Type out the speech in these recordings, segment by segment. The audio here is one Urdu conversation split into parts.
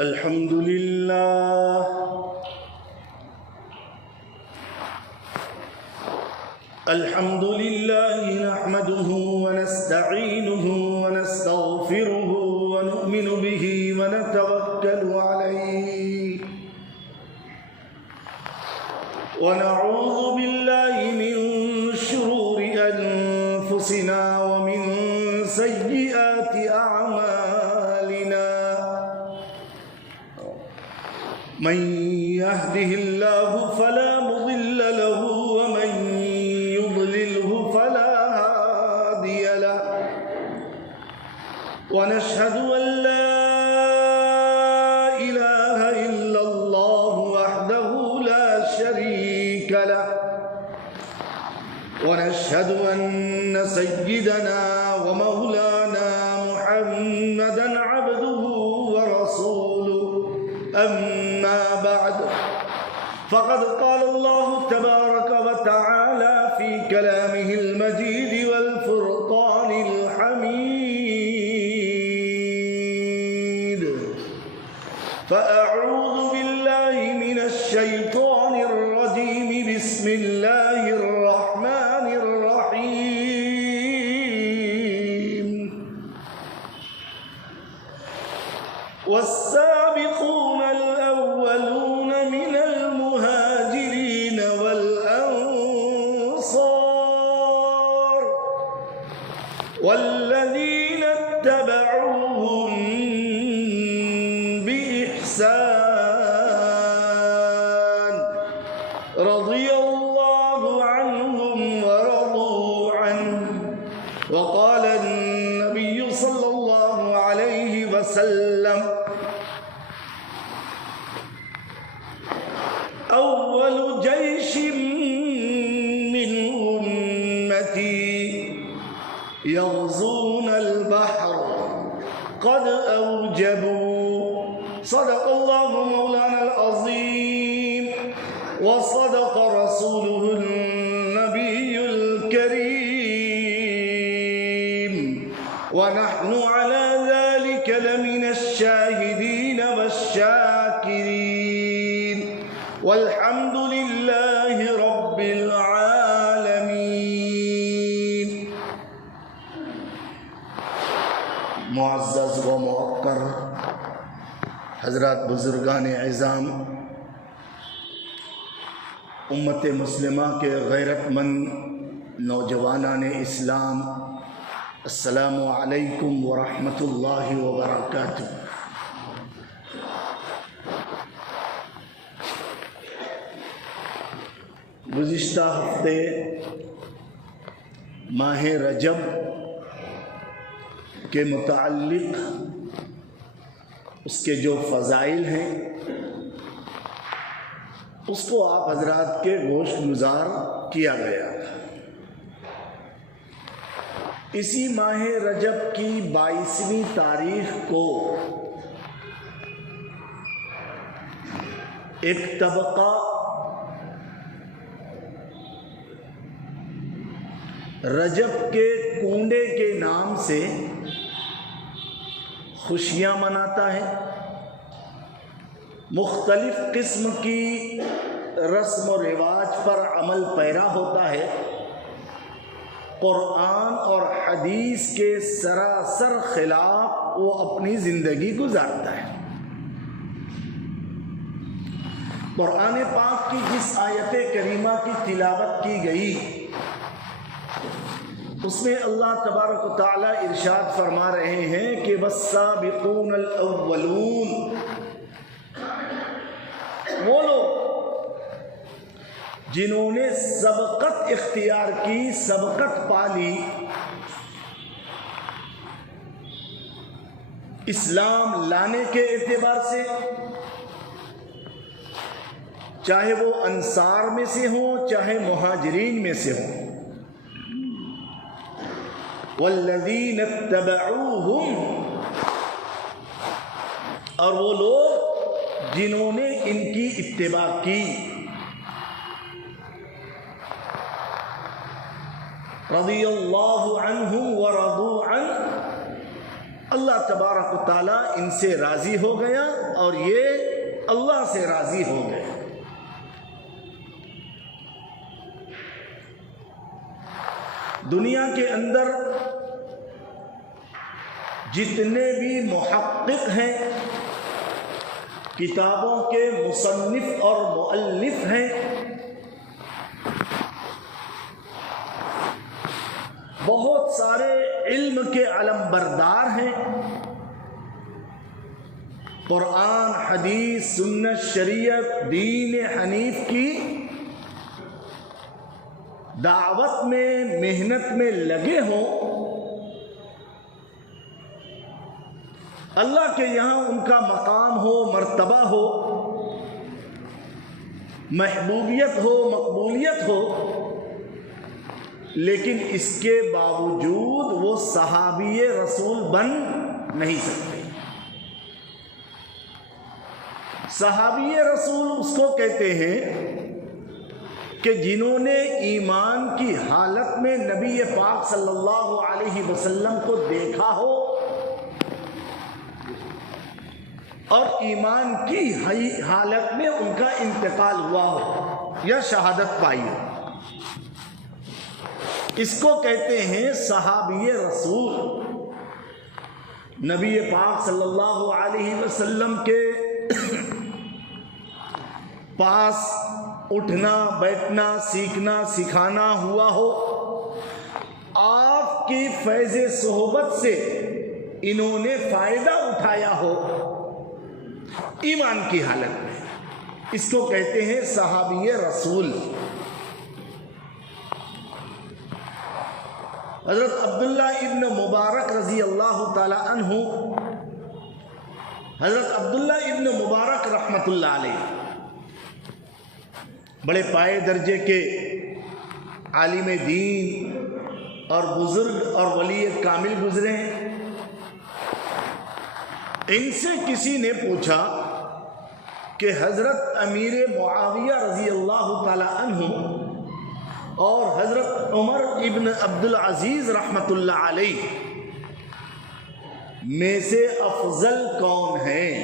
الحمد لله نحمده ونستعينه ونستغفره ونؤمن به ونتوكل عليه ونعوذ بالله من شرور أنفسنا ومن سيئات أعمالنا من يهده الله فلا مضل له ومن يضلله فلا هادي له ونشهد أن لا إله إلا الله وحده لا شريك له ونشهد أن سيدنا ومولانا محمدا عبده ورسوله أما بعد فقد قال الله تبارك وتعالى في كلامه المجيد والفرقان الحميد فأعوذ بالله من الشيطان الرجيم بسم الله الرحمن الرحيم والسابقون الأولون من المهاجرين والأنصار والذين اتبعوهم بإحسان رضي الله عنهم ورضوا عنه وقال النبي صلى الله عليه وسلم أول جيش من أمتي يغزون البحر قد أوجبوا صدق الله مولانا العظيم وصدق رسوله النبي الكريم ونحن على ذلك لمن الشاهدين والشاكرين والحمد لله رب العالمين. معزز و موقر حضرات بزرگان عظام، امت مسلمہ کے غیرت مند نوجوانان اسلام، السلام علیکم ورحمۃ اللہ وبرکاتہ. گزشتہ ہفتے ماہ رجب کے متعلق اس کے جو فضائل ہیں اس کو آپ حضرات کے گوش گزار کیا گیا. اسی ماہ رجب کی 22ویں تاریخ کو ایک طبقہ رجب کے کنڈے کے نام سے خوشیاں مناتا ہے، مختلف قسم کی رسم و رواج پر عمل پیرا ہوتا ہے، قرآن اور حدیث کے سراسر خلاف وہ اپنی زندگی گزارتا ہے. قرآن پاک کی جس آیت کریمہ کی تلاوت کی گئی اس میں اللہ تبارک و تعالی ارشاد فرما رہے ہیں کہ والسابقون الاولون، وہ لوگ جنہوں نے سبقت اختیار کی، سبقت پالی اسلام لانے کے اعتبار سے، چاہے وہ انصار میں سے ہوں چاہے مہاجرین میں سے ہوں، والذین اتبعوہم، اور وہ لوگ جنہوں نے ان کی اتباع کی، رضی اللہ عنہم ورضوا عنہ، اللہ تبارک و تعالیٰ ان سے راضی ہو گیا اور یہ اللہ سے راضی ہو گئے۔ دنیا کے اندر جتنے بھی محقق ہیں، کتابوں کے مصنف اور مؤلف ہیں، بہت سارے علم کے علم بردار ہیں، قرآن، حدیث، سنت، شریعت، دین حنیف کی دعوت میں، محنت میں لگے ہوں، اللہ کے یہاں ان کا مقام ہو، مرتبہ ہو، محبوبیت ہو، مقبولیت ہو، لیکن اس کے باوجود وہ صحابی رسول بن نہیں سکتے۔ صحابی رسول اس کو کہتے ہیں کہ جنہوں نے ایمان کی حالت میں نبی پاک صلی اللہ علیہ وسلم کو دیکھا ہو اور ایمان کی حالت میں ان کا انتقال ہوا ہو یا شہادت پائی ہو، اس کو کہتے ہیں صحابی رسول۔ نبی پاک صلی اللہ علیہ وسلم کے پاس اٹھنا، بیٹھنا، سیکھنا، سکھانا ہوا ہو، آپ کی فیض صحبت سے انہوں نے فائدہ اٹھایا ہو ایمان کی حالت میں، اس کو کہتے ہیں صحابی رسول۔ حضرت عبداللہ ابن مبارک رضی اللہ تعالی عنہ، حضرت عبداللہ ابن مبارک رحمت اللہ علیہ بڑے پائے درجے کے عالم دین اور بزرگ اور ولی کامل گزرے ہیں۔ ان سے کسی نے پوچھا کہ حضرت امیر معاویہ رضی اللہ تعالی عنہ اور حضرت عمر ابن عبدالعزیز رحمت اللہ علیہ میں سے افضل کون ہیں؟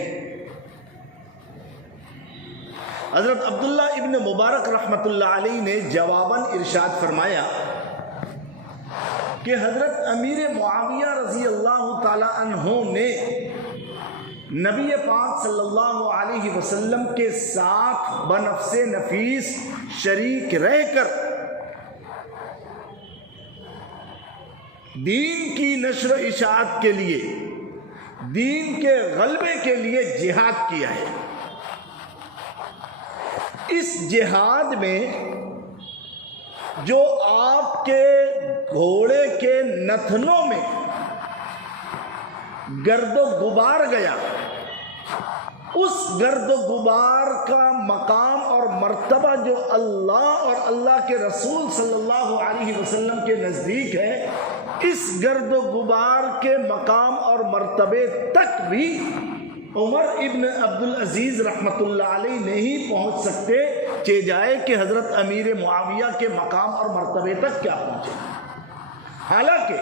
حضرت عبداللہ ابن مبارک رحمت اللہ علیہ نے جواباً ارشاد فرمایا کہ حضرت امیر معاویہ رضی اللہ تعالی عنہ نے نبی پاک صلی اللہ علیہ وسلم کے ساتھ بنفس نفیس شریک رہ کر دین کی نشر و اشاعت کے لیے، دین کے غلبے کے لیے جہاد کیا ہے۔ اس جہاد میں جو آپ کے گھوڑے کے نتنوں میں گرد و غبار گیا، اس گرد و غبار کا مقام اور مرتبہ جو اللہ اور اللہ کے رسول صلی اللہ علیہ وسلم کے نزدیک ہے، اس گرد و غبار کے مقام اور مرتبے تک بھی عمر ابن عبدالعزیز رحمت اللہ علیہ نہیں پہنچ سکتے، چہ جائے کہ حضرت امیر معاویہ کے مقام اور مرتبے تک کیا پہنچے۔ حالانکہ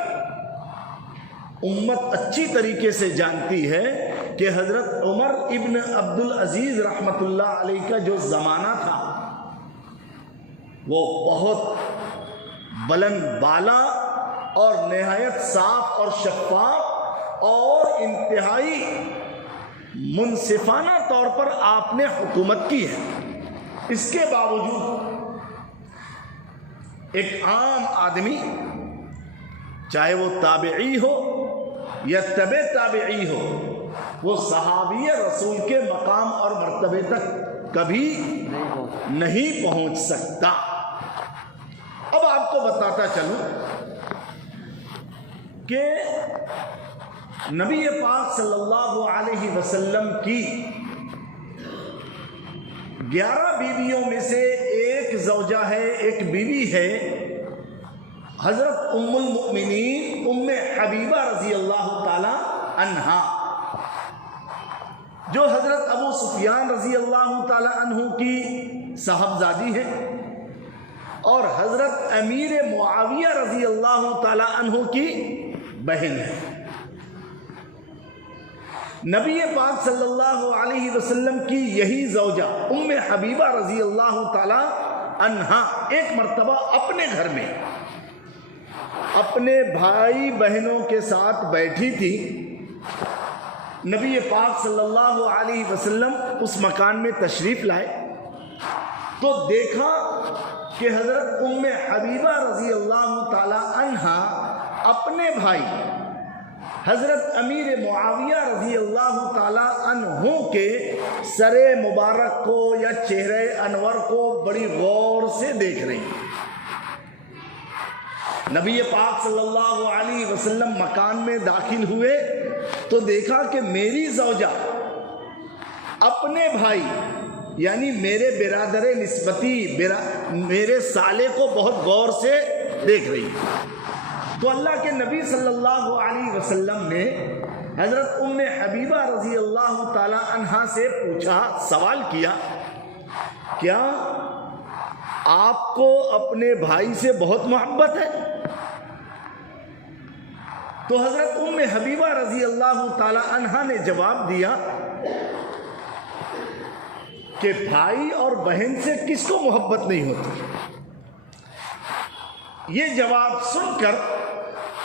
امت اچھی طریقے سے جانتی ہے کہ حضرت عمر ابن عبدالعزیز رحمت اللہ علیہ کا جو زمانہ تھا وہ بہت بلند بالا اور نہایت صاف اور شفاف اور انتہائی منصفانہ طور پر آپ نے حکومت کی ہے۔ اس کے باوجود ایک عام آدمی، چاہے وہ تابعی ہو یا تبع تابعی ہو، وہ صحابی رسول کے مقام اور مرتبے تک کبھی نہیں پہنچ سکتا۔ اب آپ کو بتاتا چلوں کہ نبی پاک صلی اللہ علیہ وسلم کی 11 بیویوں میں سے ایک زوجہ ہے، ایک بیوی ہے حضرت ام المؤمنین ام حبیبہ رضی اللہ تعالی عنہا، جو حضرت ابو سفیان رضی اللہ تعالی عنہ کی صاحبزادی ہے اور حضرت امیر معاویہ رضی اللہ تعالی عنہ کی بہن ہے۔ نبی پاک صلی اللہ علیہ وسلم کی یہی زوجہ ام حبیبہ رضی اللہ تعالی عنہا ایک مرتبہ اپنے گھر میں اپنے بھائی بہنوں کے ساتھ بیٹھی تھی. نبی پاک صلی اللہ علیہ وسلم اس مکان میں تشریف لائے تو دیکھا کہ حضرت ام حبیبہ رضی اللہ تعالی عنہا اپنے بھائی حضرت امیر معاویہ رضی اللہ تعالی عنہ کے سر مبارک کو یا چہرے انور کو بڑی غور سے دیکھ رہی ہیں. نبی پاک صلی اللہ علیہ وسلم مکان میں داخل ہوئے تو دیکھا کہ میری زوجہ اپنے بھائی یعنی میرے برادر نسبتی میرے سالے کو بہت غور سے دیکھ رہی ہے. تو اللہ کے نبی صلی اللہ علیہ وسلم نے حضرت ام حبیبہ رضی اللہ تعالی عنہا سے پوچھا، سوال کیا، کیا آپ کو اپنے بھائی سے بہت محبت ہے؟ تو حضرت ام حبیبہ رضی اللہ تعالی عنہا نے جواب دیا کہ بھائی اور بہن سے کس کو محبت نہیں ہوتی. یہ جواب سن کر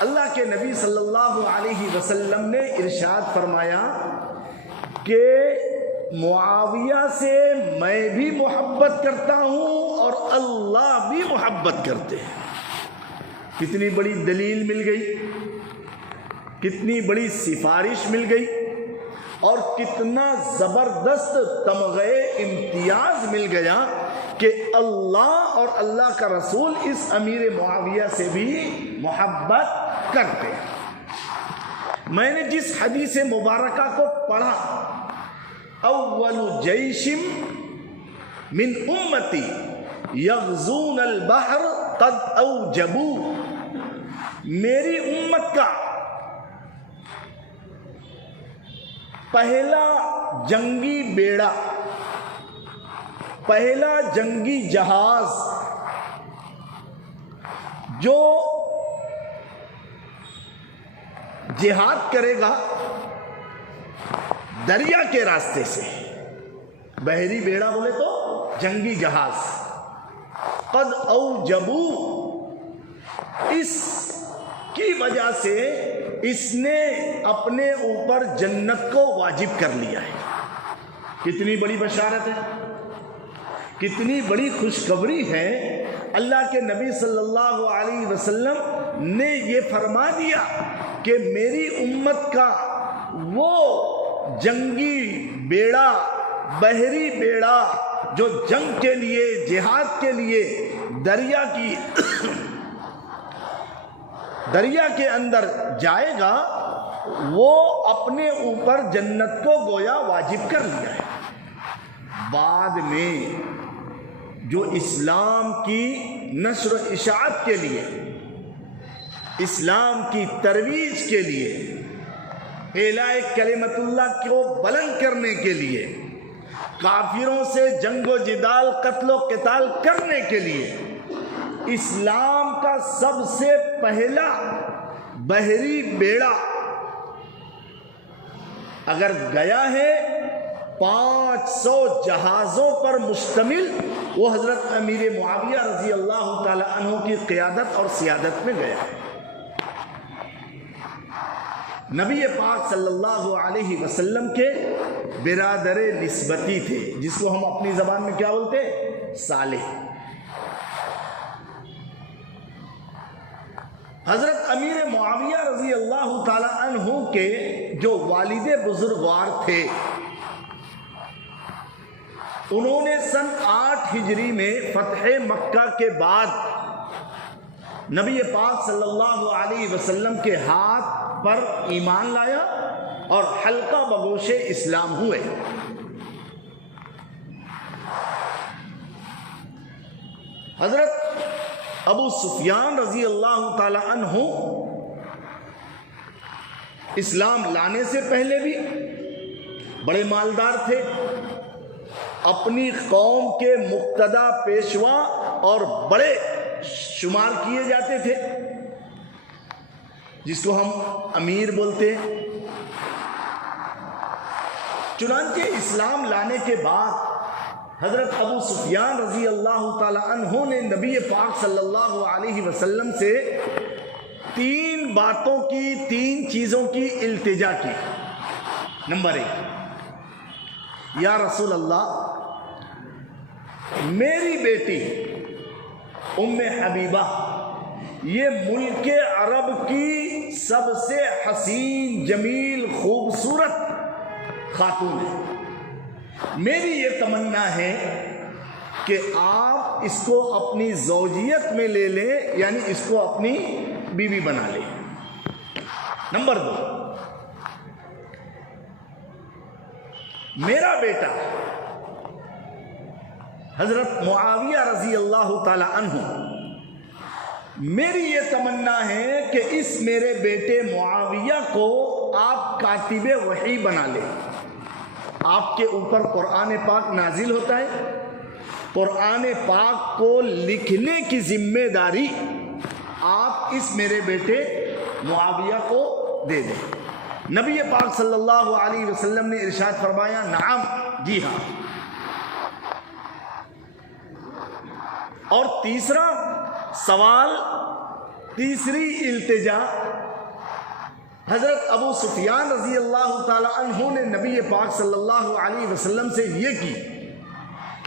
اللہ کے نبی صلی اللہ علیہ وسلم نے ارشاد فرمایا کہ معاویہ سے میں بھی محبت کرتا ہوں اور اللہ بھی محبت کرتے ہیں. کتنی بڑی دلیل مل گئی، کتنی بڑی سفارش مل گئی اور کتنا زبردست تمغے امتیاز مل گیا کہ اللہ اور اللہ کا رسول اس امیر معاویہ سے بھی محبت کرتے ہیں. میں نے جس حدیث مبارکہ کو پڑھا، اول جیش من امتی یغزون البحر قد اوجبوا، میری امت کا پہلا جنگی بیڑا، پہلا جنگی جہاز جو جہاد کرے گا دریا کے راستے سے، بحری بیڑا بولے تو جنگی جہاز، قد اوجبوا، اس کی وجہ سے اس نے اپنے اوپر جنت کو واجب کر لیا ہے. کتنی بڑی بشارت ہے، کتنی بڑی خوشخبری ہے. اللہ کے نبی صلی اللہ علیہ وسلم نے یہ فرما دیا کہ میری امت کا وہ جنگی بیڑا، بحری بیڑا جو جنگ کے لیے، جہاد کے لیے دریا کے اندر جائے گا، وہ اپنے اوپر جنت کو گویا واجب کر لیا ہے. بعد میں جو اسلام کی نشر و اشاعت کے لیے، اسلام کی ترویج کے لیے، اعلاء کلمت اللہ کو بلند کرنے کے لیے، کافروں سے جنگ و جدال، قتل و قتال کرنے کے لیے اسلام کا سب سے پہلا بحری بیڑا اگر گیا ہے 500 جہازوں پر مشتمل، وہ حضرت امیر معاویہ رضی اللہ تعالی عنہ کی قیادت اور سیادت میں گیا ہے. نبی پاک صلی اللہ علیہ وسلم کے برادر نسبتی تھے، جس کو ہم اپنی زبان میں کیا بولتے ہیں؟ صالح. حضرت امیر معاویہ رضی اللہ تعالی عنہ کے جو والد بزرگوار تھے، انہوں نے سن 8 ہجری میں فتح مکہ کے بعد نبی پاک صلی اللہ علیہ وسلم کے ہاتھ پر ایمان لایا اور حلقہ بگوش اسلام ہوئے. حضرت ابو سفیان رضی اللہ تعالی عنہ اسلام لانے سے پہلے بھی بڑے مالدار تھے، اپنی قوم کے مقتدی پیشوا اور بڑے شمار کیے جاتے تھے، جس کو ہم امیر بولتے ہیں. چنانچہ اسلام لانے کے بعد حضرت ابو سفیان رضی اللہ تعالی عنہ نے نبی پاک صلی اللہ علیہ وسلم سے 3 باتوں کی 3 چیزوں کی التجا کی۔ نمبر 1، یا رسول اللہ، میری بیٹی ام حبیبہ یہ ملک عرب کی سب سے حسین، جمیل، خوبصورت خاتون ہے۔ میری یہ تمنا ہے کہ آپ اس کو اپنی زوجیت میں لے لیں، یعنی اس کو اپنی بیوی بنا لیں۔ نمبر 2، میرا بیٹا حضرت معاویہ رضی اللہ تعالی عنہ، میری یہ تمنا ہے کہ اس میرے بیٹے معاویہ کو آپ کاتب وحی بنا لیں۔ آپ کے اوپر قرآن پاک نازل ہوتا ہے، قرآن پاک کو لکھنے کی ذمہ داری آپ اس میرے بیٹے معاویہ کو دے دیں۔ نبی پاک صلی اللہ علیہ وسلم نے ارشاد فرمایا، نعم، جی ہاں۔ اور تیسرا سوال، تیسری التجا، حضرت ابو سفیان رضی اللہ تعالی عنہ نے نبی پاک صلی اللہ علیہ وسلم سے یہ کی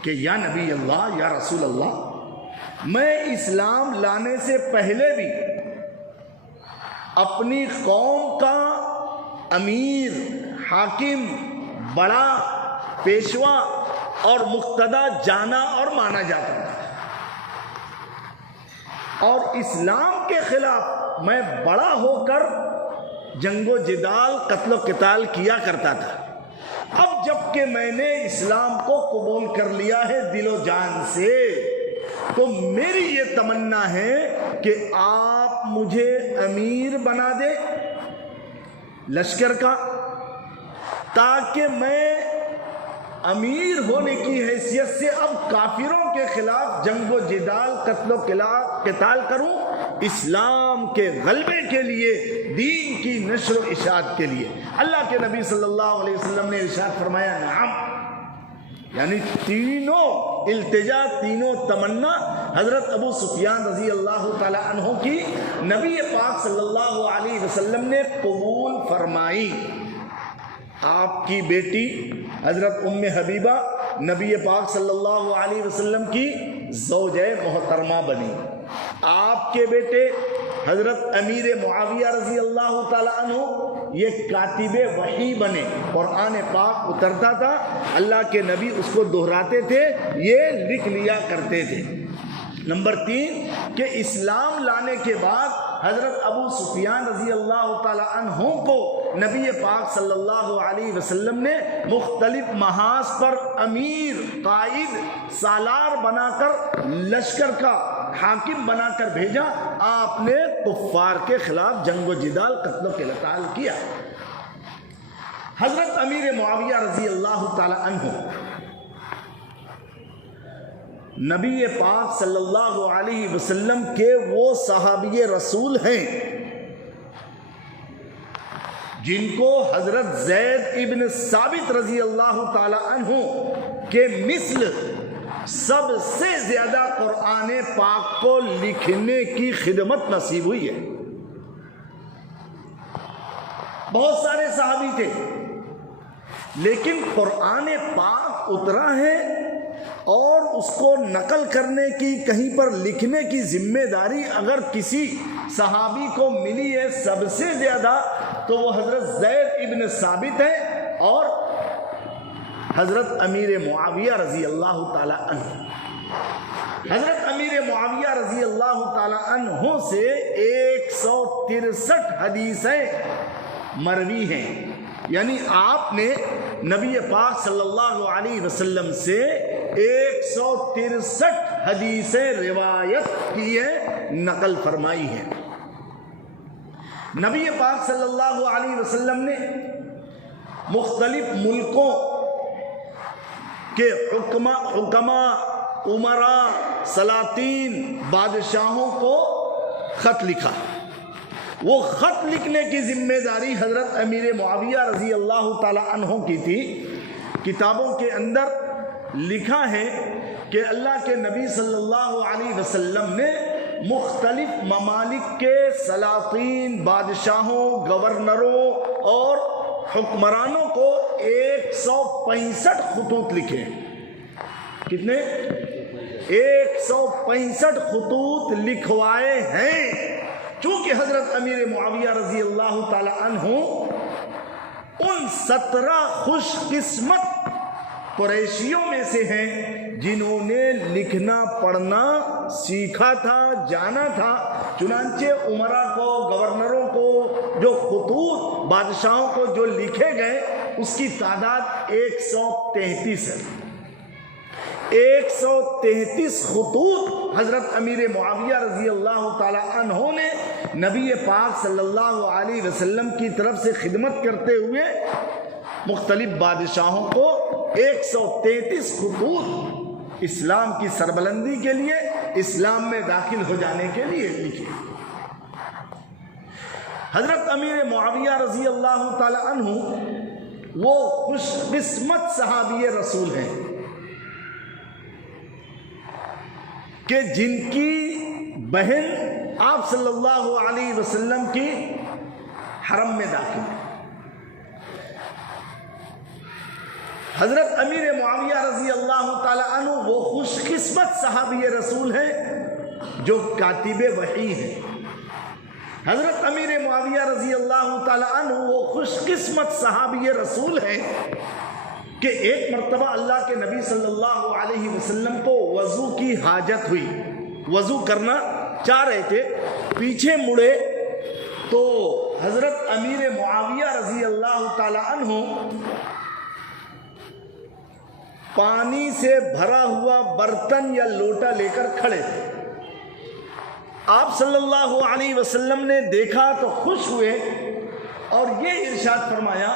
کہ یا نبی اللہ، یا رسول اللہ، میں اسلام لانے سے پہلے بھی اپنی قوم کا امیر، حاکم، بڑا، پیشوا اور مقتدی جانا اور مانا جاتا تھا، اور اسلام کے خلاف میں بڑا ہو کر جنگ و جدال، قتل و قتال کیا کرتا تھا۔ اب جب کہ میں نے اسلام کو قبول کر لیا ہے دل و جان سے، تو میری یہ تمنا ہے کہ آپ مجھے امیر بنا دیں لشکر کا، تاکہ میں امیر ہونے کی حیثیت سے اب کافروں کے خلاف جنگ و جدال، قتل و قتال کروں، اسلام کے غلبے کے لیے، دین کی نشر و اشاعت کے لیے۔ اللہ کے نبی صلی اللہ علیہ وسلم نے ارشاد فرمایا، نعم، یعنی تینوں التجا، تینوں تمنا حضرت ابو سفیان رضی اللہ تعالی عنہ کی نبی پاک صلی اللہ علیہ وسلم نے قبول فرمائی۔ آپ کی بیٹی حضرت ام حبیبہ نبی پاک صلی اللہ علیہ وسلم کی زوجہ محترمہ بنی۔ آپ کے بیٹے حضرت امیر معاویہ رضی اللہ تعالی عنہ یہ کاتب وحی بنے۔ قرآن پاک اترتا تھا، اللہ کے نبی اس کو دہراتے تھے، یہ لکھ لیا کرتے تھے۔ نمبر 3 کہ اسلام لانے کے بعد حضرت ابو سفیان رضی اللہ تعالی عنہ کو نبی پاک صلی اللہ علیہ وسلم نے مختلف محاذ پر امیر، قائد، سالار بنا کر، لشکر کا حاکم بنا کر بھیجا۔ آپ نے کفار کے خلاف جنگ و جدال، قتل و قتال کیا۔ حضرت امیر معاویہ رضی اللہ تعالی عنہ نبی پاک صلی اللہ علیہ وسلم کے وہ صحابی رسول ہیں جن کو حضرت زید ابن ثابت رضی اللہ تعالی عنہ کے مثل سب سے زیادہ قرآن پاک کو لکھنے کی خدمت نصیب ہوئی ہے۔ بہت سارے صحابی تھے، لیکن قرآن پاک اترا ہے اور اس کو نقل کرنے کی، کہیں پر لکھنے کی ذمہ داری اگر کسی صحابی کو ملی ہے سب سے زیادہ، تو وہ حضرت زید ابن ثابت ہے اور حضرت امیر معاویہ رضی اللہ تعالی عنہ۔ حضرت امیر معاویہ رضی اللہ تعالی عنہ سے 163 حدیثیں مروی ہیں، یعنی آپ نے نبی پاک صلی اللہ علیہ وسلم سے 163 حدیثیں روایت کی ہیں، نقل فرمائی ہیں۔ نبی پاک صلی اللہ علیہ وسلم نے مختلف ملکوں کے حکماء، امراء، سلاطین، بادشاہوں کو خط لکھا۔ وہ خط لکھنے کی ذمہ داری حضرت امیر معاویہ رضی اللہ تعالی عنہ کی تھی، کتابوں کے اندر لکھا ہے کہ اللہ کے نبی صلی اللہ علیہ وسلم نے مختلف ممالک کے سلاطین، بادشاہوں، گورنروں اور حکمرانوں کو 165 خطوط لکھے۔ کتنے؟ 165 خطوط لکھوائے ہیں۔ چونکہ حضرت امیر معاویہ رضی اللہ تعالی عنہ ان 17 خوش قسمت قریشیوں میں سے ہیں جنہوں نے لکھنا پڑھنا سیکھا تھا، جانا تھا۔ چنانچہ عمرا کو، گورنروں کو جو خطوط بادشاہوں کو جو لکھے گئے اس کی تعداد 133 ہے۔ 133 خطوط حضرت امیر معاویہ رضی اللہ تعالی عنہ نے نبی پاک صلی اللہ علیہ وسلم کی طرف سے خدمت کرتے ہوئے مختلف بادشاہوں کو 133 خطوط اسلام کی سربلندی کے لیے، اسلام میں داخل ہو جانے کے لیے لکھے۔ حضرت امیر معاویہ رضی اللہ تعالی عنہ وہ خوش قسمت صحابی رسول ہیں کہ جن کی بہن آپ صلی اللہ علیہ وسلم کی حرم میں داخل ہے۔ حضرت امیر معاویہ رضی اللہ تعالی عنہ وہ خوش قسمت صحابی رسول ہیں جو کاتب وحی ہیں۔ حضرت امیر معاویہ رضی اللہ تعالی عنہ وہ خوش قسمت صحابی رسول ہیں کہ ایک مرتبہ اللہ کے نبی صلی اللہ علیہ وسلم کو وضو کی حاجت ہوئی، وضو کرنا چاہ رہے تھے، پیچھے مڑے تو حضرت امیر معاویہ رضی اللہ تعالی عنہ پانی سے بھرا ہوا برتن یا لوٹا لے کر کھڑے تھے۔ آپ صلی اللہ علیہ وسلم نے دیکھا تو خوش ہوئے اور یہ ارشاد فرمایا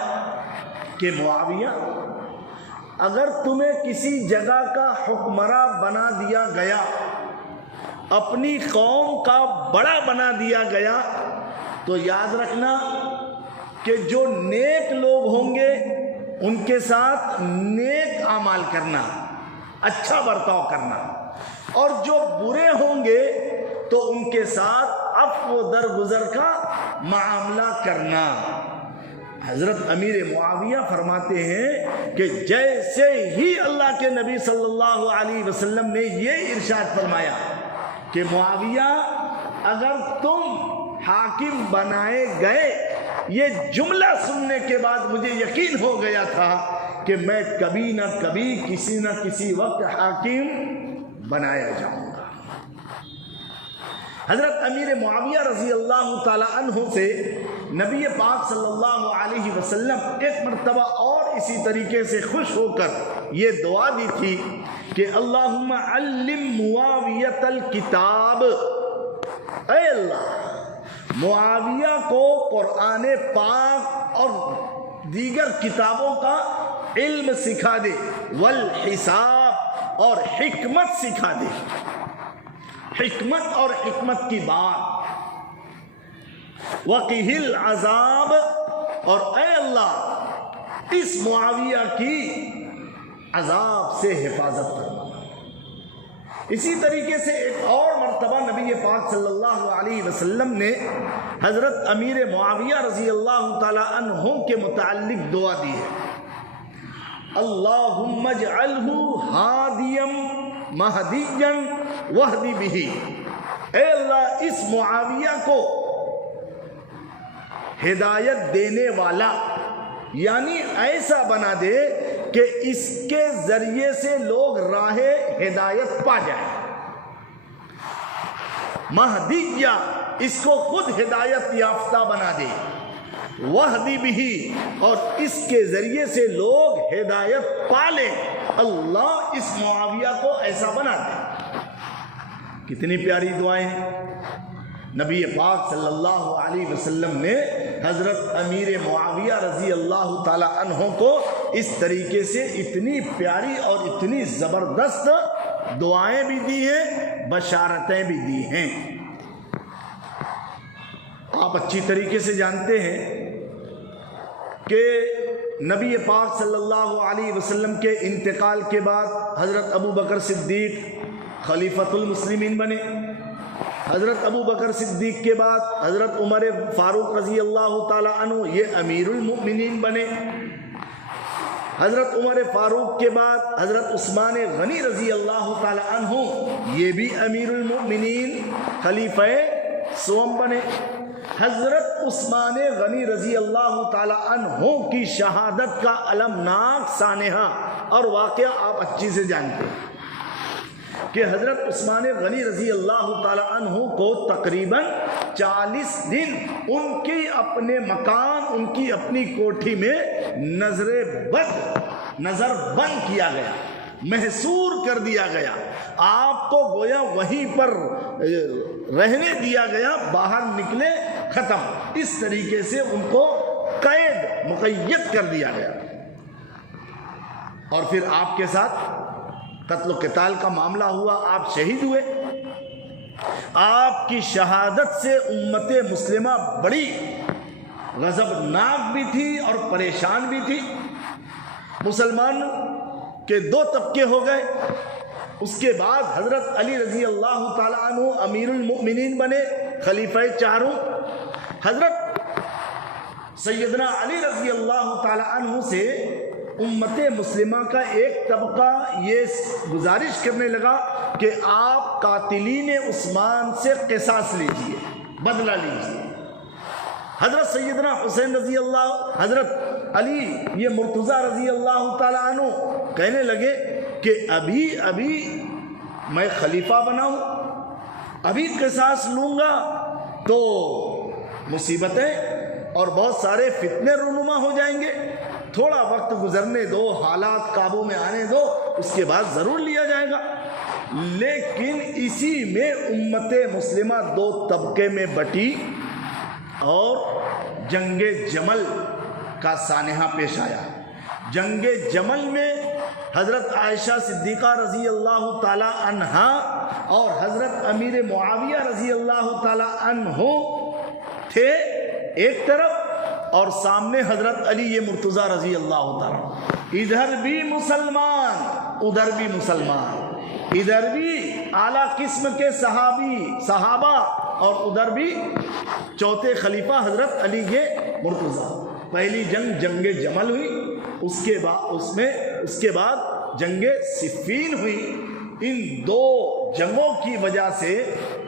کہ معاویہ، اگر تمہیں کسی جگہ کا حکمراں بنا دیا گیا، اپنی قوم کا بڑا بنا دیا گیا، تو یاد رکھنا کہ جو نیک لوگ ہوں گے ان کے ساتھ نیک اعمال کرنا، اچھا برتاؤ کرنا، اور جو برے ہوں گے تو ان کے ساتھ عفو درگزر کا معاملہ کرنا۔ حضرت امیر معاویہ فرماتے ہیں کہ جیسے ہی اللہ کے نبی صلی اللہ علیہ وسلم نے یہ ارشاد فرمایا کہ معاویہ اگر تم حاکم بنائے گئے، یہ جملہ سننے کے بعد مجھے یقین ہو گیا تھا کہ میں کبھی نہ کبھی کسی نہ کسی وقت حاکم بنایا جاؤں گا۔ حضرت امیر معاویہ رضی اللہ تعالی عنہ سے نبی پاک صلی اللہ علیہ وسلم ایک مرتبہ اور اسی طریقے سے خوش ہو کر یہ دعا دی تھی کہ اللہم علم معاویۃ الکتاب، اے اللہ معاویہ کو قرآن پاک اور دیگر کتابوں کا علم سکھا دے، والحساب اور حکمت سکھا دے، حکمت اور حکمت کی بات، وقہ العذاب، اور اے اللہ اس معاویہ کی عذاب سے حفاظت کرنا۔ اسی طریقے سے ایک اور مرتبہ نبی پاک صلی اللہ علیہ وسلم نے حضرت امیر معاویہ رضی اللہ تعالی عنہ کے متعلق دعا دی ہے، اللہم اجعلہ ہادیا مہدیا واہد بہ، اے اللہ اس معاویہ کو ہدایت دینے والا، یعنی ایسا بنا دے کہ اس کے ذریعے سے لوگ راہ ہدایت پا جائیں۔ مہدیہ، اس کو خود ہدایت یافتہ بنا دے، وہدی بھی، اور اس کے ذریعے سے لوگ ہدایت پا لیں۔ اللہ اس معاویہ کو ایسا بنا دے۔ کتنی پیاری دعائیں ہیں۔ نبی پاک صلی اللہ علیہ وسلم نے حضرت امیر معاویہ رضی اللہ تعالی عنہ کو اس طریقے سے اتنی پیاری اور اتنی زبردست دعائیں بھی دی ہیں، بشارتیں بھی دی ہیں۔ آپ اچھی طریقے سے جانتے ہیں کہ نبی پاک صلی اللہ علیہ وسلم کے انتقال کے بعد حضرت ابو بکر صدیق خلیفۃ المسلمین بنے. حضرت ابو بکر صدیق کے بعد حضرت عمر فاروق رضی اللہ تعالی عنہ یہ امیر المؤمنین بنے. حضرت عمر فاروق کے بعد حضرت عثمان غنی رضی اللہ تعالی عنہ یہ بھی امیر المؤمنین خلیفہ سوم بنے. حضرت عثمان غنی رضی اللہ تعالی عنہ کی شہادت کا المناک سانحہ اور واقعہ آپ اچھی سے جانتے ہیں کہ حضرت عثمان غنی رضی اللہ تعالی عنہ کو تقریباً 40 دن ان کی اپنے مکان، ان کی اپنی کوٹھی میں نظر بند کیا گیا، محصور کر دیا گیا. آپ کو گویا وہیں پر رہنے دیا گیا، باہر نکلے ختم. اس طریقے سے ان کو قید مقید کر دیا گیا. اور پھر آپ کے ساتھ قتل و قتال کا معاملہ ہوا، آپ شہید ہوئے. آپ کی شہادت سے امت مسلمہ بڑی غضبناک بھی تھی اور پریشان بھی تھی. مسلمان کے دو طبقے ہو گئے. اس کے بعد حضرت علی رضی اللہ تعالی عنہ امیر المؤمنین بنے، خلیفہ چاروں. حضرت سیدنا علی رضی اللہ تعالی عنہ سے امت مسلمہ کا ایک طبقہ یہ گزارش کرنے لگا کہ آپ قاتلین عثمان سے قصاص لیجئے، بدلہ لیجئے. حضرت سیدنا حسین رضی اللہ، حضرت علی یہ مرتضیٰ رضی اللہ تعالی عنہ کہنے لگے کہ ابھی میں خلیفہ بناؤں، ابھی قصاص لوں گا تو مصیبتیں اور بہت سارے فتنے رونما ہو جائیں گے. تھوڑا وقت گزرنے دو، حالات قابو میں آنے دو، اس کے بعد ضرور لیا جائے گا. لیکن اسی میں امت مسلمہ دو طبقے میں بٹی اور جنگ جمل کا سانحہ پیش آیا. جنگ جمل میں حضرت عائشہ صدیقہ رضی اللہ تعالی عنہا اور حضرت امیر معاویہ رضی اللہ تعالی عنہ تھے ایک طرف، اور سامنے حضرت علی یہ مرتضیٰ رضی اللہ تعالی. ادھر بھی مسلمان، ادھر بھی مسلمان، ادھر بھی اعلیٰ قسم کے صحابہ اور ادھر بھی چوتھے خلیفہ حضرت علی یہ مرتضیٰ. پہلی جنگ جمل ہوئی، اس کے بعد جنگ صفین ہوئی. ان دو جنگوں کی وجہ سے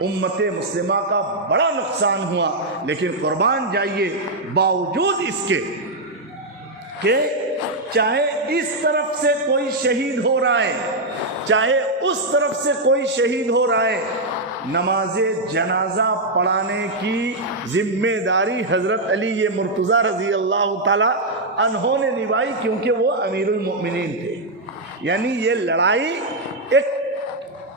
امت مسلمہ کا بڑا نقصان ہوا. لیکن قربان جائیے، باوجود اس کے کہ چاہے اس طرف سے کوئی شہید ہو رہا ہے، چاہے اس طرف سے کوئی شہید ہو رہا ہے، نماز جنازہ پڑھانے کی ذمہ داری حضرت علی یہ مرتضیٰ رضی اللہ تعالی عنہ نے نبھائی، کیونکہ وہ امیر المؤمنین تھے. یعنی یہ لڑائی ایک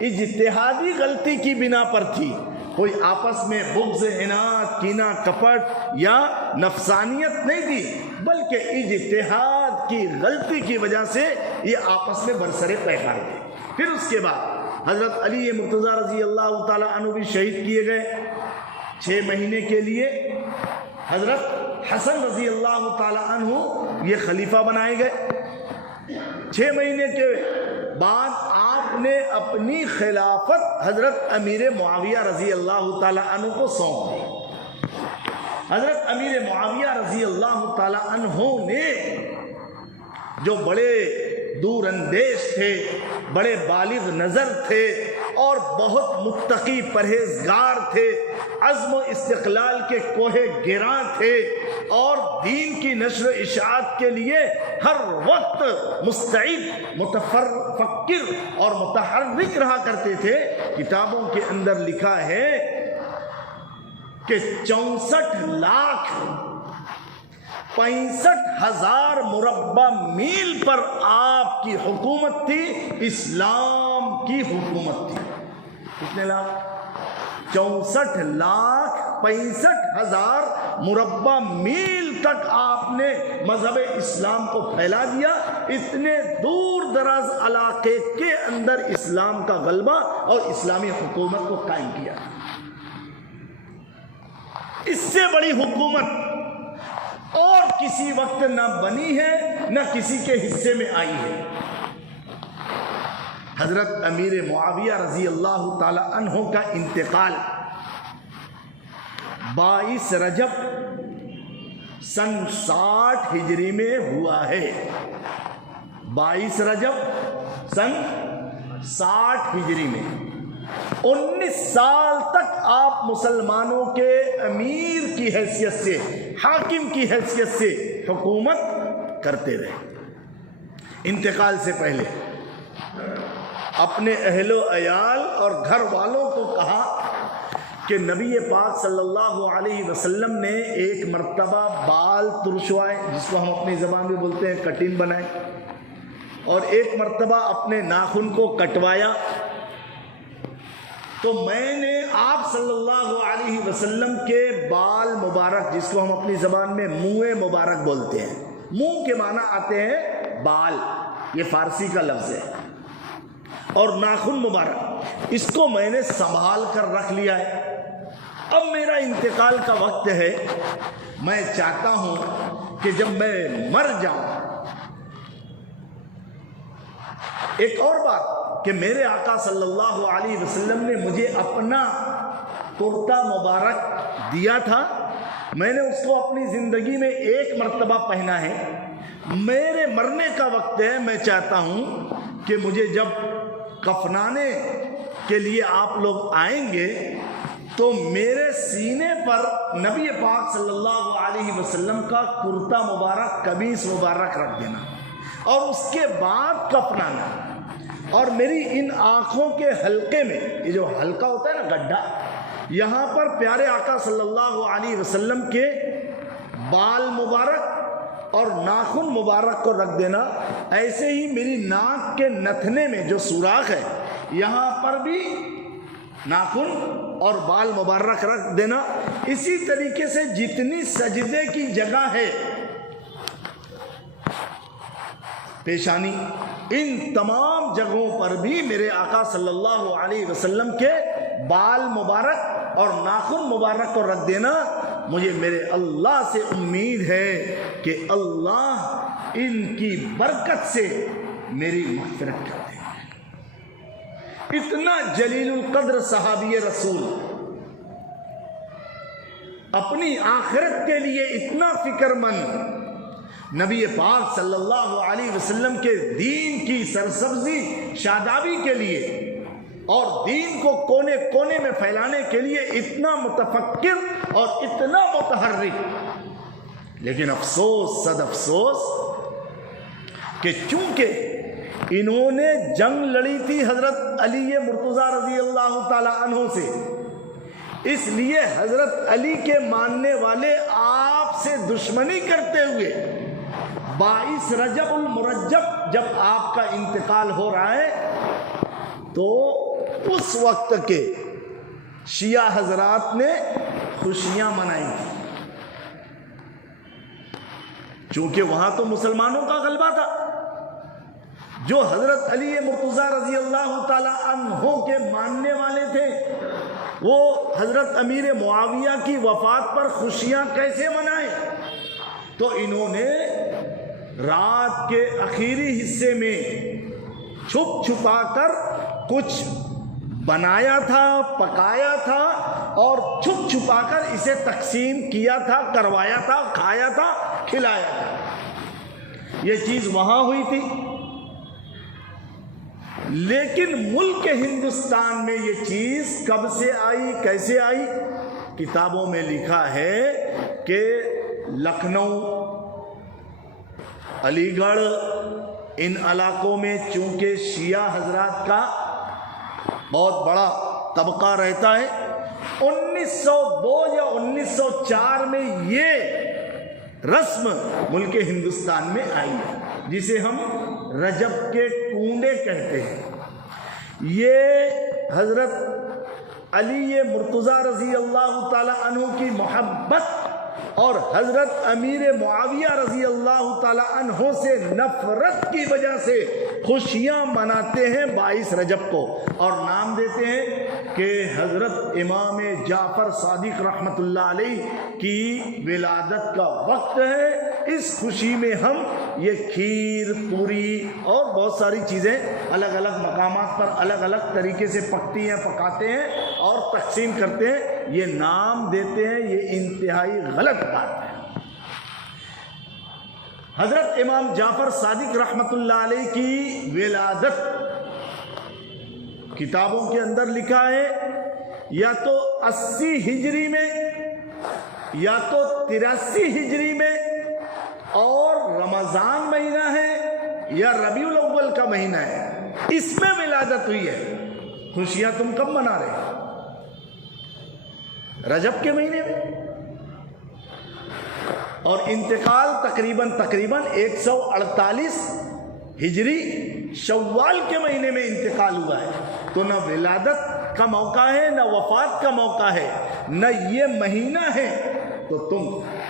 اجتہادی غلطی کی بنا پر تھی، کوئی آپس میں بغض، عناد، کینہ، کپٹ یا نفسانیت نہیں تھی، بلکہ اجتہاد کی غلطی کی وجہ سے یہ آپس میں برسر پیکار تھے. پھر اس کے بعد حضرت علی مرتضیٰ رضی اللہ تعالی عنہ بھی شہید کیے گئے. 6 مہینے کے لیے حضرت حسن رضی اللہ تعالی عنہ یہ خلیفہ بنائے گئے. 6 مہینے کے بعد آپ نے اپنی خلافت حضرت امیر معاویہ رضی اللہ تعالی عنہ کو سونپ دی. حضرت امیر معاویہ رضی اللہ تعالی عنہ نے جو بڑے دور اندیش تھے، بڑے بالغ نظر تھے اور بہت متقی پرہیزگار تھے، عزم و استقلال کے کوہ گراں تھے اور دین کی نشر و اشاعت کے لیے ہر وقت مستعد، متفکر اور متحرک رہا کرتے تھے. کتابوں کے اندر لکھا ہے کہ 64,65,000 مربع میل پر آپ کی حکومت تھی، اسلام کی حکومت تھی. کتنے لاکھ؟ 64,65,000 مربع میل تک آپ نے مذہب اسلام کو پھیلا دیا. اتنے دور دراز علاقے کے اندر اسلام کا غلبہ اور اسلامی حکومت کو قائم کیا. اس سے بڑی حکومت اور کسی وقت نہ بنی ہے نہ کسی کے حصے میں آئی ہے۔ حضرت امیر معاویہ رضی اللہ تعالی عنہ کا انتقال 22 رجب سن 60 ہجری میں ہوا ہے۔ 22 رجب سن 60 ہجری میں 19 سال تک آپ مسلمانوں کے امیر کی حیثیت سے، حاکم کی حیثیت سے حکومت کرتے رہے۔ انتقال سے پہلے اپنے اہل و عیال اور گھر والوں کو کہا کہ نبی پاک صلی اللہ علیہ وسلم نے ایک مرتبہ بال ترشوائے، جس کو ہم اپنی زبان میں بولتے ہیں کٹنگ بنائے، اور ایک مرتبہ اپنے ناخن کو کٹوایا، تو میں نے آپ صلی اللہ علیہ وسلم کے بال مبارک، جس کو ہم اپنی زبان میں منہ مبارک بولتے ہیں، منہ کے معنی آتے ہیں بال، یہ فارسی کا لفظ ہے، اور ناخن مبارک، اس کو میں نے سنبھال کر رکھ لیا ہے۔ اب میرا انتقال کا وقت ہے، میں چاہتا ہوں کہ جب میں مر جاؤں، ایک اور بات کہ میرے آقا صلی اللہ علیہ وسلم نے مجھے اپنا کرتا مبارک دیا تھا، میں نے اس کو اپنی زندگی میں ایک مرتبہ پہنا ہے، میرے مرنے کا وقت ہے، میں چاہتا ہوں کہ مجھے جب کفنانے کے لیے آپ لوگ آئیں گے تو میرے سینے پر نبی پاک صلی اللہ علیہ وسلم کا کرتا مبارک، قمیص مبارک رکھ دینا، اور اس کے بعد کفنانا، اور میری ان آنکھوں کے حلقے میں، یہ جو حلقہ ہوتا ہے نا گڈھا، یہاں پر پیارے آقا صلی اللہ علیہ وسلم کے بال مبارک اور ناخن مبارک کو رکھ دینا۔ ایسے ہی میری ناک کے نتھنے میں جو سوراخ ہے، یہاں پر بھی ناخن اور بال مبارک رکھ دینا۔ اسی طریقے سے جتنی سجدے کی جگہ ہے، پیشانی، ان تمام جگہوں پر بھی میرے آقا صلی اللہ علیہ وسلم کے بال مبارک اور ناخن مبارک کو رکھ دینا۔ مجھے میرے اللہ سے امید ہے کہ اللہ ان کی برکت سے میری مغفرت کر دے گا۔ اتنا جلیل القدر صحابی رسول، اپنی آخرت کے لیے اتنا فکر مند، نبی پاک صلی اللہ علیہ وسلم کے دین کی سرسبزی شادابی کے لیے اور دین کو کونے کونے میں پھیلانے کے لیے اتنا متفکر اور اتنا متحرک، لیکن افسوس، صد افسوس کہ چونکہ انہوں نے جنگ لڑی تھی حضرت علی مرتضیٰ رضی اللہ تعالی عنہ سے، اس لیے حضرت علی کے ماننے والے آپ سے دشمنی کرتے ہوئے 22 رجب المرجب جب آپ کا انتقال ہو رہا ہے تو اس وقت کے شیعہ حضرات نے خوشیاں منائی تھی، چونکہ وہاں تو مسلمانوں کا غلبہ تھا۔ جو حضرت علی مرتضیٰ رضی اللہ تعالی عنہ کے ماننے والے تھے، وہ حضرت امیر معاویہ کی وفات پر خوشیاں کیسے منائے؟ تو انہوں نے رات کے آخری حصے میں چھپ چھپا کر کچھ بنایا تھا، پکایا تھا، اور چھپ چھپا کر اسے تقسیم کیا تھا، کروایا تھا، کھایا تھا، کھلایا تھا۔ یہ چیز وہاں ہوئی تھی، لیکن ملک ہندوستان میں یہ چیز کب سے آئی، کیسے آئی؟ کتابوں میں لکھا ہے کہ لکھنؤ، علی گڑھ، ان علاقوں میں چونکہ شیعہ حضرات کا بہت بڑا طبقہ رہتا ہے، 1902 یا 1904 میں یہ رسم ملک ہندوستان میں آئی ہے، جسے ہم رجب کے ٹونڈے کہتے ہیں۔ یہ حضرت علی مرتضیٰ رضی اللہ تعالی عنہ کی محبت اور حضرت امیر معاویہ رضی اللہ تعالی عنہ سے نفرت کی وجہ سے خوشیاں مناتے ہیں 22 رجب کو، اور نام دیتے ہیں کہ حضرت امام جعفر صادق رحمۃ اللہ علیہ کی ولادت کا وقت ہے۔ اس خوشی میں ہم یہ کھیر، پوری اور بہت ساری چیزیں الگ الگ مقامات پر الگ الگ طریقے سے پکتی ہیں، پکاتے ہیں اور تقسیم کرتے ہیں، یہ نام دیتے ہیں، یہ انتہائی غلط بات ہے۔ حضرت امام جعفر صادق رحمۃ اللہ علیہ کی ولادت کتابوں کے اندر لکھا ہے یا تو 80 ہجری میں یا تو 83 ہجری میں، اور رمضان مہینہ ہے یا ربیع الاول کا مہینہ ہے، اس میں ولادت ہوئی ہے۔ خوشیاں تم کب منا رہے ہو؟ رجب کے مہینے میں، اور انتقال تقریباً 148 ہجری شوال کے مہینے میں انتقال ہوا ہے۔ تو نہ ولادت کا موقع ہے، نہ وفات کا موقع ہے، نہ یہ مہینہ ہے، تو تم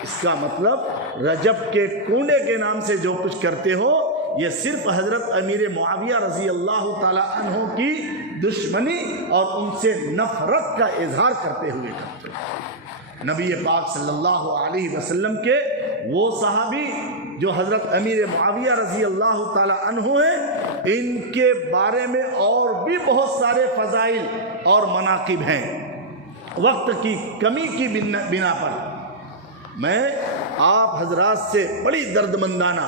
اس کا مطلب رجب کے کنڈے کے نام سے جو کچھ کرتے ہو، یہ صرف حضرت امیر معاویہ رضی اللہ تعالی عنہ کی دشمنی اور ان سے نفرت کا اظہار کرتے ہوئے کرتے ہو۔ نبی پاک صلی اللہ علیہ وسلم کے وہ صحابی جو حضرت امیر معاویہ رضی اللہ تعالی عنہ ہیں، ان کے بارے میں اور بھی بہت سارے فضائل اور مناقب ہیں۔ وقت کی کمی کی بنا پر میں آپ حضرات سے بڑی دردمندانہ،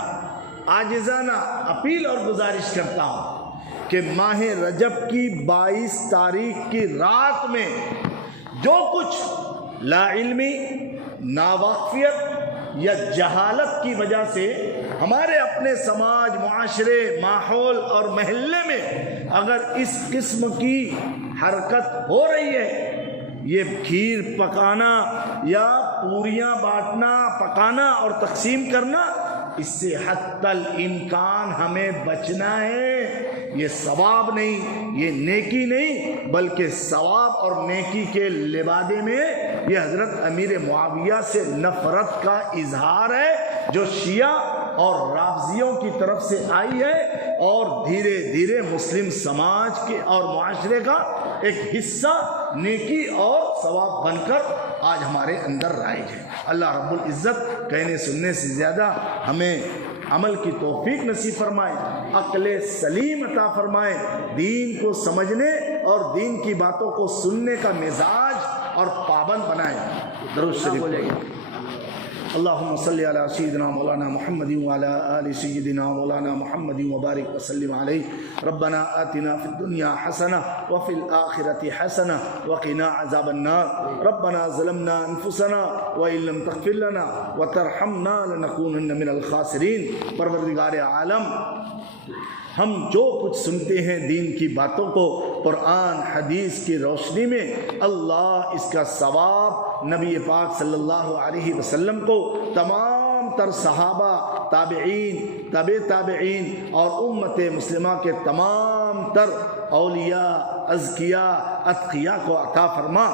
عاجزانہ اپیل اور گزارش کرتا ہوں کہ ماہ رجب کی 22 تاریخ کی رات میں جو کچھ لا علمی، ناواقفیت یا جہالت کی وجہ سے ہمارے اپنے سماج، معاشرے، ماحول اور محلے میں اگر اس قسم کی حرکت ہو رہی ہے، یہ کھیر پکانا یا پوریاں بانٹنا، پکانا اور تقسیم کرنا، اس سے حتی الامکان ہمیں بچنا ہے۔ یہ ثواب نہیں، یہ نیکی نہیں، بلکہ ثواب اور نیکی کے لبادے میں یہ حضرت امیر معاویہ سے نفرت کا اظہار ہے جو شیعہ اور رافضیوں کی طرف سے آئی ہے، اور دھیرے دھیرے مسلم سماج کے اور معاشرے کا ایک حصہ نیکی اور ثواب بن کر آج ہمارے اندر رائج ہے۔ اللہ رب العزت کہنے سننے سے زیادہ ہمیں عمل کی توفیق نصیب فرمائے، عقل سلیم عطا فرمائے، دین کو سمجھنے اور دین کی باتوں کو سننے کا مزاج اور پابند بنائے۔ درود شریف بولے اللہم صلی علی سیدنا مولانا محمد وعلی آل سیدنا مولانا محمد وبارک وسلم علیہ۔ ربنا آتنا فی الدنیا حسنہ وفی الآخرۃ حسنہ وقنا عذاب النار۔ ربنا ظلمنا انفسنا وإن لم تغفر لنا وترحمنا لنکونن من الخاسرین۔ پروردگار عالم، ہم جو کچھ سنتے ہیں دین کی باتوں کو قرآن حدیث کی روشنی میں، اللہ اس کا ثواب نبی پاک صلی اللہ علیہ وسلم کو، تمام تر صحابہ، تابعین، تابعین اور امت مسلمہ کے تمام تر اولیاء، ازکیاء، اتقیاء کو عطا فرما۔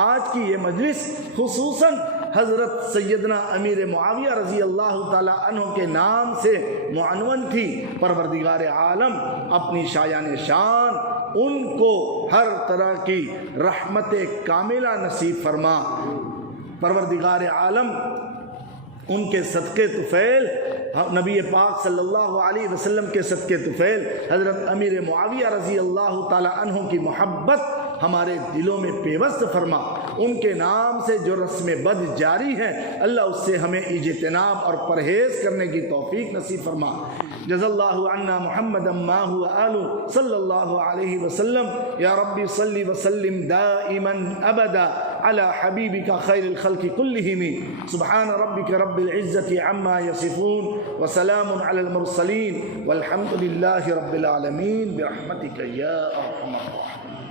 آج کی یہ مجلس خصوصاً حضرت سیدنا امیر معاویہ رضی اللہ تعالی عنہ کے نام سے معنون تھی۔ پروردگار عالم اپنی شایان شان ان کو ہر طرح کی رحمت کاملہ نصیب فرما۔ پروردگار عالم ان کے صدقے طفیل، نبی پاک صلی اللہ علیہ وسلم کے صدقے طفیل حضرت امیر معاویہ رضی اللہ تعالی عنہ کی محبت ہمارے دلوں میں پیوست فرما۔ ان کے نام سے جو رسم بد جاری ہے، اللہ اس سے ہمیں اجتناب اور پرہیز کرنے کی توفیق نصیب فرما۔ جزا اللہ عنا محمد ما هو آل صلی اللہ علیہ وسلم۔ یا ربی صلی وسلم دائما ابدا على حبیبک خیر الخلق کلہم۔ سبحان ربک رب العزت عما یصفون وسلام علی المرسلین والحمد للہ رب العالمین برحمتک یا ارحم الراحمین۔